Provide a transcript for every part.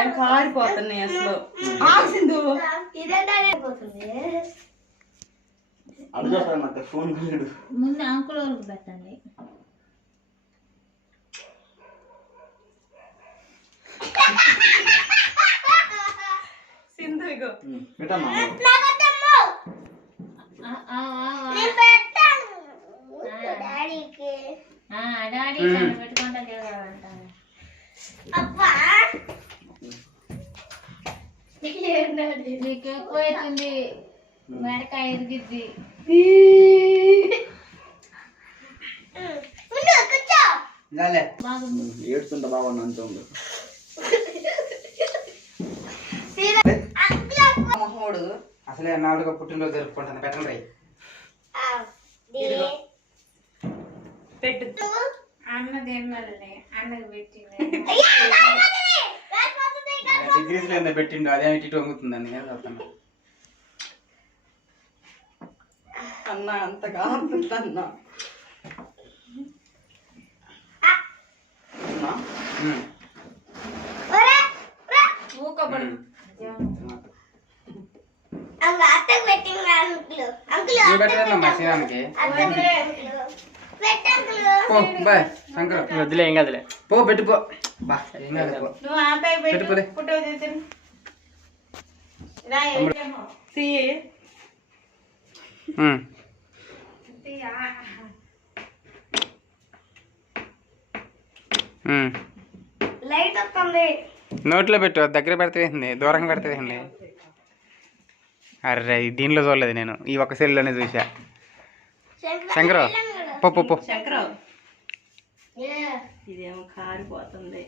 ఏం కారిపోతున్నాయి అసలు. ఆసిందు ముందు అంకులోకి పెట్టండి. సింధు ఇగో డాడీ పెట్టుకుంటా నీకు ఎక్కువ అవుతుంది, మెడకాయ ఎదిగిద్ది. ఏడుస్తుంటా బాబా అంటుంది మొహోడు అసలే నాలుగుగా పుట్టినరోజు జరుపుకుంటుంది. పెట్టండి పెట్టు. అన్నది అన్నది పెట్టింది. డిగ్రీస్ లో ఎంత పెట్టిండు అదేమి ఇటు వంగుతుందని నేను చెప్తాను. అన్న అంతగా అన్న ఊకబడి శివానికి బాయ్ శంకర్ వద్దులే ఏం కదలే పో పెట్టుపో బా ఏం కాదు నువ్వు ఆపై పెట్టుకోలే ఫోటో తీసి లైట్ వస్తుంది. నోట్లో పెట్టు, దగ్గర పెడితే దూరంగా పెడితే. అర్రే దీనిలో చూడలేదు నేను, ఈ ఒక్క సెల్లోనే చూసా. శంకరు పో పో పో. శంకరు ఇదేమో కారిపోతుంది.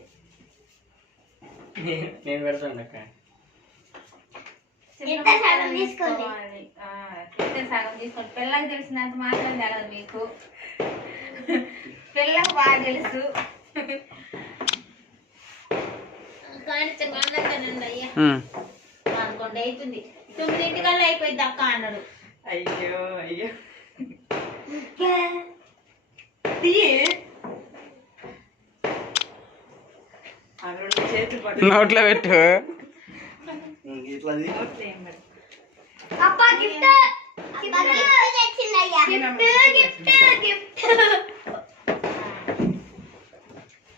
నేను పెడతాను అక్క. సగం తీసుకోండి. పిల్లకి తెలిసినంత మాత్రం తెలియదు మీకు, పిల్లకి బాగా తెలుసు. అయ్యా 11 అవుతుంది, 9 అయిపోయింది అక్క అన్నాడు. అయ్యో అయ్యో చేతులు పట్టు. నోట్లో పెట్టు.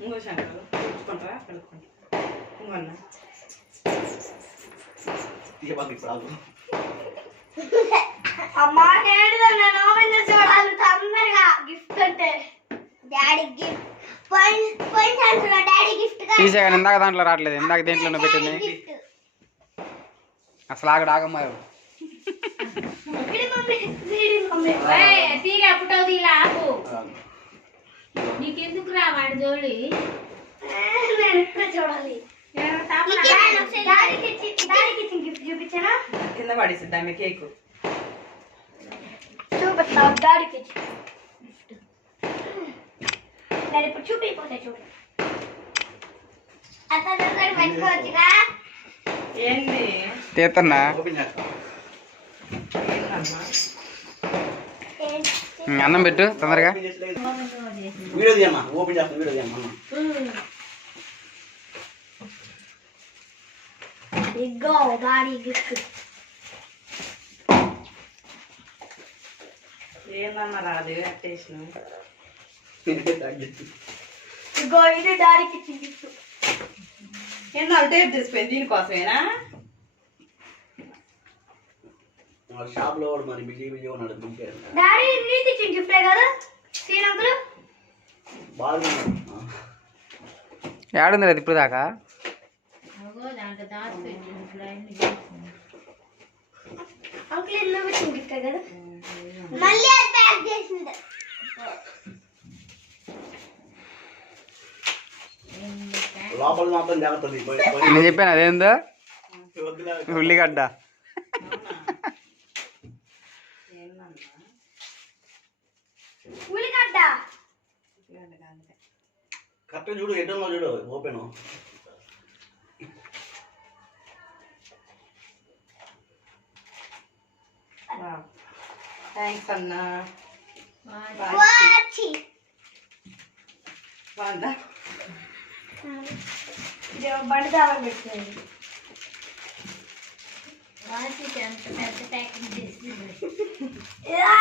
ఇంకో శంకరు పెట్టుకుంటారా? పెట్టుకుంటా. ఇంకొన్న అమ్మా చూడాలి తొందరగా గిఫ్ట్ అంటే డాడీ గిఫ్ట్. డాడీ గిఫ్ట్ తీసే కానీ ఇందాక దాంట్లో రావట్లేదు, ఇందాక దేంట్లో పెట్టింది అసలు ఆగమ్మా. తీలా పుట్టవు తీలా ఆపు. నీకెందుకు రా వాడి జోడి? చూడాలి. గిఫ్ట్ చూపించానా? కింద పడేసిద్దాన్ని కేక్ చూపిస్తావు డాడీకి. డాడీ ఇప్పుడు చూపిపోతే చూడు. అతను పెట్టుకోవచ్చుగా. ఏంది తీస్తున్నా అన్నం పెట్టు తొందరగా. వీడియో తీయమ్మా, ఓపెన్ చేస్తాను. వీడియో తీయమ్మా. ఇగో డాడీ గిఫ్ట్. ఏందన్నా రాదు అట్టేసిన. ఇగో ఇది డాడీకి ఇచ్చిన గిఫ్ట్. ఏందో అది టేప్ తీసిపోయింది దీనికోసమేనా? షాప్ లో మరి బిజీ ఉన్నాడు. డాడీ నీకు ఇచ్చిన గిఫ్టే కదా శ్రీనంకులు? ఏడుంది అది ఇప్పుడు దాకా. అంకుల్ ఎన్నో ఇచ్చిన గిఫ్టే కదా, మళ్ళీ అది ప్యాక్ చేసింది. లోపల మాత్రం జాగ్రత్త. నేను చెప్పాను అదేందో ఉల్లిగడ్డ. ఉల్లిగడ్డ కరెక్ట్ చూడు, ఎడ్డలో చూడు ఓపెన్. థ్యాంక్స్ అన్నా. వాచి బాగుందా? ఇదేమో బండి తాళం పెట్టుకోండి. ఎంత పెద్ద ప్యాకింగ్ చేసింది. ఇలా